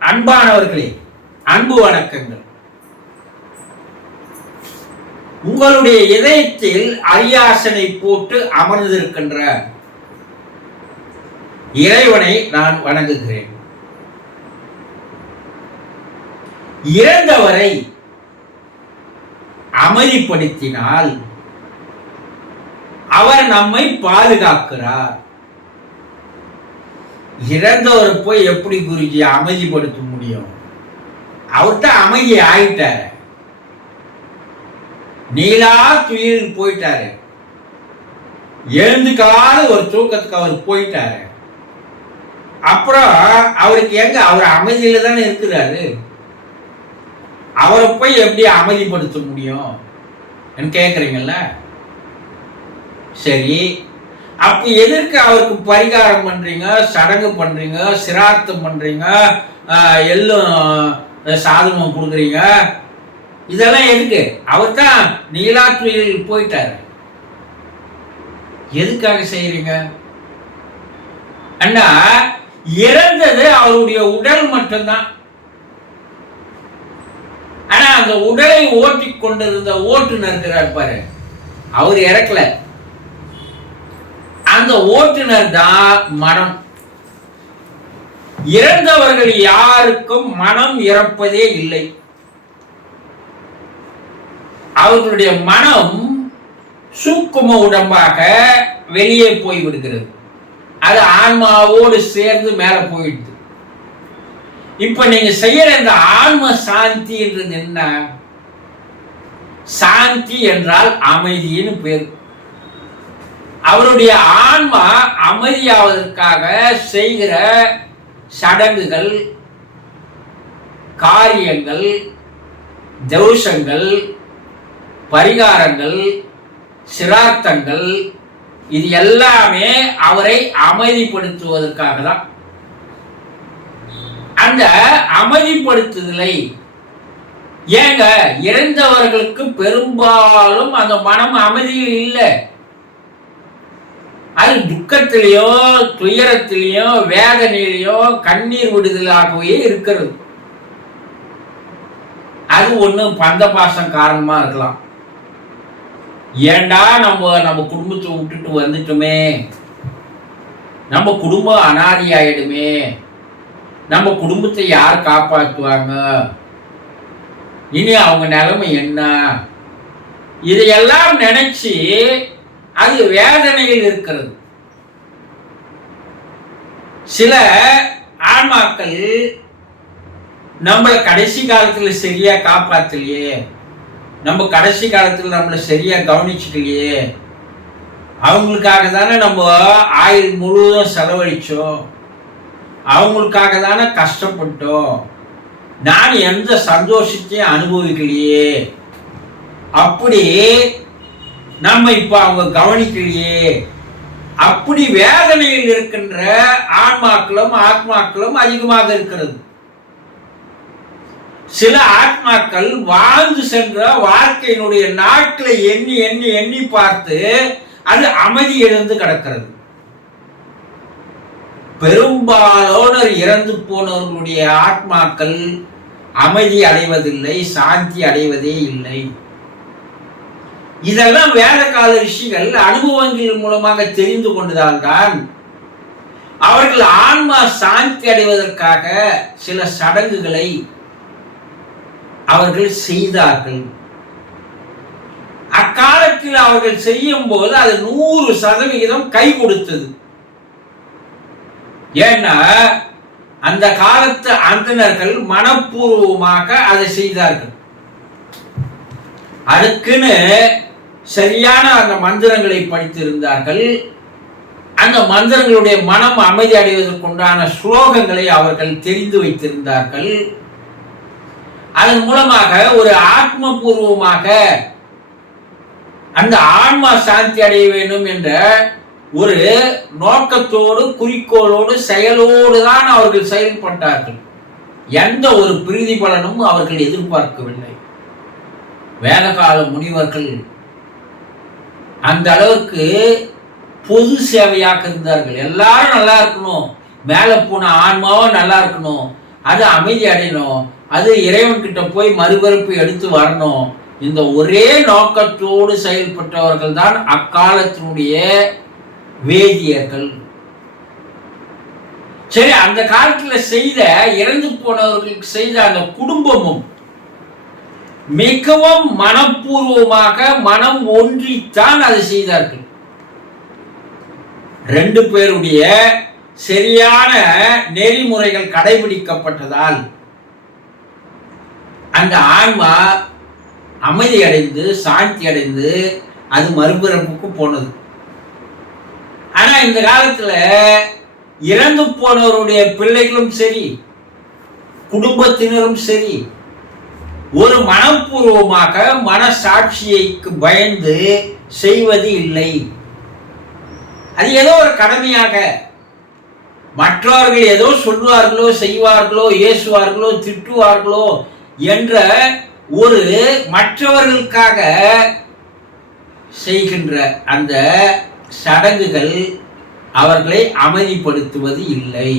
அன்பானவர்களே அன்பு வணக்கங்கள். உங்களுடைய இதயத்தில் அரியாசனை போட்டு அமர்ந்திருக்கின்ற இறைவனை நான் வணங்குகிறேன். இறந்தவரை அமைதிப்படுத்தினால் அவர் நம்மை பாதுகாக்கிறார். இறந்தவர் போய் எப்படி குருஜி அமைதிப்படுத்த முடியும்? அவர்கிட்ட அமைதி ஆயிட்டார். நீலா துயில் போயிட்டாரு. எழுந்துக்காத ஒரு தூக்கத்துக்கு அவர் போயிட்டாரு. அப்புறம் அவருக்கு எங்க? அவர் அமைதியில தானே இருக்கிறாரு. அவரை போய் எப்படி அமைதிப்படுத்த முடியும்? கேட்குறீங்கல்ல சரி அப்ப எதற்கு அவருக்கு பரிகாரம் பண்றீங்க? சடங்கு பண்றீங்க? சிராத்தம் பண்றீங்க? ஆஹ் எள்ளும் சாதனம் கொடுக்குறீங்க? இதெல்லாம் எதுக்கு? அவர் தான் நீலாற்றுயில் போயிட்டாரு. எதுக்காக செய்யறீங்க? அண்ணா இறந்தது அவருடைய உடல் மட்டும்தான். ஆனா அந்த உடலை ஓட்டி கொண்டிருந்த ஓட்டுநர் இருக்கிறார் பாரு. அவர் இறக்கல. அந்த ஓட்டுநர் தான் மனம். இறந்தவர்கள் யாருக்கும் மனம் இறப்பதே இல்லை. அவர்களுடைய மனம் சூக்கும உடம்பாக வெளியே போய் விடுகிறது. அது ஆன்மாவோடு சேர்ந்து மேல போயிடுது. இப்ப நீங்க செய்யற இந்த ஆன்ம சாந்தின்றது என்ன? சாந்தி என்றால் அமைதின்னு பேர். அவருடைய ஆன்மா அமைதியாவதற்காக செய்கிற சடங்குகள் காரியங்கள் தோஷங்கள் பரிகாரங்கள் சிரார்த்தங்கள் இது எல்லாமே அவரை அமைதிப்படுத்துவதற்காக தான். அந்த அமைதிப்படுத்துதலை ஏங்க இறந்தவர்களுக்கு பெரும்பாலும் அந்த மனம் அமைதியில் இல்லை. அது துக்கத்திலேயோ துயரத்திலேயோ வேதனையிலையோ கண்ணீர் விடுதலாகவே இருக்கிறது. அது ஒண்ணு பந்த பாசம் காரணமா இருக்கலாம். ஏண்டா நம்ம நம்ம குடும்பத்தை விட்டுட்டு வந்துட்டோமே? நம்ம குடும்பம் அனாதி ஆயிடுமே? நம்ம குடும்பத்தை யார் காப்பாற்றுவாங்க இனி அவங்க நிலைமை என்ன? இதையெல்லாம் நினைச்சு அது வேதனையில் இருக்கிறது. சில ஆன்மாக்கள் நம்மளை கடைசி காலத்தில் சரியா காப்பாற்றலையே நம்ம கடைசி காலத்தில் நம்மளை சரியா கவனிச்சுக்கலையே அவங்களுக்காக தானே நம்ம ஆயுள் முழுவதும் செலவழிச்சோம் அவங்களுக்காக தானே கஷ்டப்பட்டோம் நான் எந்த சந்தோஷத்தையும் அனுபவிக்கலையே அப்படி நம்ம இப்ப அவங்க கவனிக்கலையே. அப்படி வேதனையில் இருக்கின்ற ஆன்மாக்களும் ஆத்மாக்களும் அதிகமாக இருக்கிறது. சில ஆத்மாக்கள் வாழ்ந்து சென்ற வாழ்க்கையினுடைய நாட்களை எண்ணி எண்ணி எண்ணி பார்த்து அது அமைதி இழந்து கிடக்கிறது. பெரும்பாலோனர் இறந்து போனவர்களுடைய ஆத்மாக்கள் அமைதி அடைவதில்லை சாந்தி அடைவதே இல்லை. இதெல்லாம் வேத கால ரிஷிகள் அனுபவங்கள் மூலமாக தெரிந்து கொண்டதால்தான் அவர்கள் ஆன்மா சாந்தி அடைவதற்காக சில சடங்குகளை அவர்கள் செய்தார்கள். அக்காலத்தில் அவர்கள் செய்யும் போது அது நூறு சதவிகிதம் கை கொடுத்தது. ஏன்னா அந்த காலத்து அந்தனர்கள் மனப்பூர்வமாக அதை செய்தார்கள். அதுக்குன்னு சரியான அந்த மந்திரங்களை படித்திருந்தார்கள். அந்த மந்திரங்களுடைய மனம் அமைதி அடைவதற்குண்டான ஸ்லோகங்களை அவர்கள் தெரிந்து வைத்திருந்தார்கள். அதன் மூலமாக ஒரு ஆத்மபூர்வமாக அந்த ஆன்மா சாந்தி அடைய வேண்டும் என்ற ஒரு நோக்கத்தோடு குறிக்கோளோடு செயலோடு தான் அவர்கள் செயல்பட்டார்கள் எந்த ஒரு பிரீதி பலனும் அவர்கள் எதிர்பார்க்கவில்லை. வேதகால முனிவர்கள் அந்த அளவுக்கு பொது சேவையாக இருந்தார்கள். எல்லாரும் நல்லா இருக்கணும். மேலே போன ஆன்மாவும் நல்லா இருக்கணும். அது அமைதி அடையணும். அது இறைவன் கிட்ட போய் மறுபிறப்பு எடுத்து வரணும். இந்த ஒரே நோக்கத்தோடு செயல்பட்டவர்கள் தான் அக்காலத்தினுடைய வேதியர்கள். சரி அந்த காலத்தில் செய்த இறந்து போனவர்களுக்கு செய்த அந்த குடும்பமும் மிகவும் மனப்பூர்வமாக மனம் ஒன்றித்தான் அதை செய்தார்கள். ரெண்டு பேருடைய சரியான நெறிமுறைகள் கடைபிடிக்கப்பட்டதால் அந்த ஆன்மா அமைதி அடைந்து சாந்தி அடைந்து அது மறுபிறப்புக்கு போனது. ஆனா இந்த காலத்துல இறந்து போனவருடைய பிள்ளைகளும் சரி குடும்பத்தினரும் சரி ஒரு மனப்பூர்வமாக மனசாட்சியைக்கு பயந்து செய்வது இல்லை. அது ஏதோ ஒரு கடமையாக. மற்றவர்கள் ஏதோ சொல்வார்களோ செய்வார்களோ ஏசுவார்களோ திட்டுவார்களோ என்ற ஒரு மற்றவர்களுக்காக செய்கின்ற அந்த சடங்குகள் அவர்களை அமைதிப்படுத்துவது இல்லை.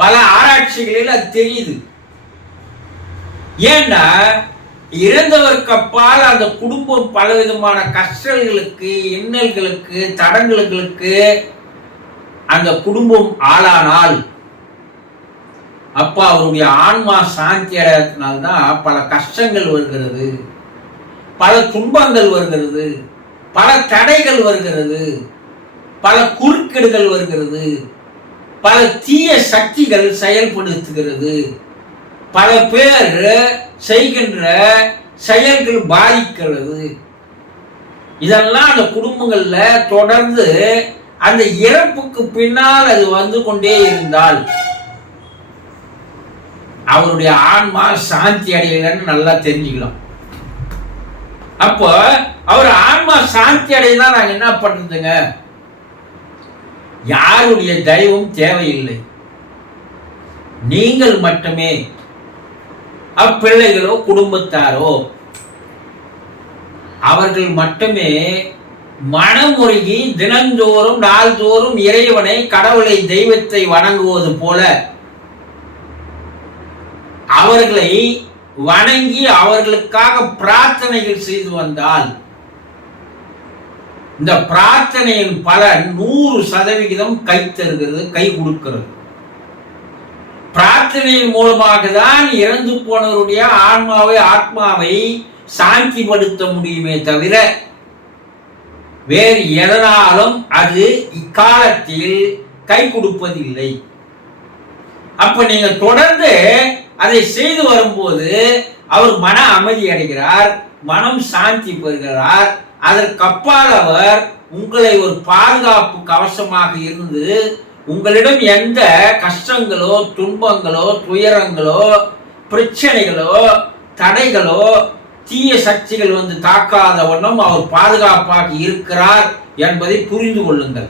பல ஆராய்ச்சிகளில் அது தெரியுது. ஏன்னா இறந்தவருக்கு அப்பால் அந்த குடும்பம் பலவிதமான கஷ்டங்களுக்கு இன்னல்களுக்கு தடங்கல்களுக்கு அந்த குடும்பம் ஆளானால் அப்பா அவருடைய ஆன்மா சாந்தி அடையத்தினால்தான் பல கஷ்டங்கள் வருகிறது பல துன்பங்கள் வருகிறது பல தடைகள் வருகிறது பல குறுக்கீடுகள் வருகிறது பல தீய சக்திகள் செயல்படுத்துகிறது. பல பேர் செய்கின்ற செயல்கள் பாதிக்கிறது. இதெல்லாம் அந்த குடும்பங்களில் தொடர்ந்து அந்த இறப்புக்கு பின்னால் அது வந்து கொண்டே இருந்தால் அவருடைய ஆன்மா சாந்தி அடையலன்னு நல்லா தெரிஞ்சுக்கலாம். அப்போ அவர் ஆன்மா சாந்தி அடையினா நாங்க என்ன பண்றதுங்க? யாருடைய தயவும் தேவையில்லை. நீங்கள் மட்டுமே அப்பிள்ளைகளோ குடும்பத்தாரோ அவர்கள் மட்டுமே மனமுருகி தினந்தோறும் நாள்தோறும் இறைவனை கடவுளை தெய்வத்தை வணங்குவது போல அவர்களை வணங்கி அவர்களுக்காக பிரார்த்தனைகள் செய்து வந்தால் இந்த பிரார்த்தனையின் பலன் நூறு சதவிகிதம் கை தருகிறது கை கொடுக்கிறது. பிரார்த்தனையின் மூலமாக தான் இறந்து போனவருடைய ஆன்மாவை ஆத்மாவை சாந்திப்படுத்த முடியுமே தவிர வேறு எதனாலும் அது இக்காலத்தில் கை கொடுப்பதில்லை. அப்ப நீங்க தொடர்ந்து அதை செய்து வரும்போது அவர் மன அமைதி அடைகிறார் மனம் சாந்தி பெறுகிறார். அதற்கப்பால் அவர் உங்களை ஒரு பாதுகாப்பு கவசமாக இருந்து உங்களிடம் எந்த கஷ்டங்களோ துன்பங்களோ துயரங்களோ பிரச்சனைகளோ தடைகளோ தீய சக்திகள் வந்து தாக்காத வண்ணம் அவர் பாதுகாப்பாக இருக்கிறார் என்பதை புரிந்து கொள்ளுங்கள்.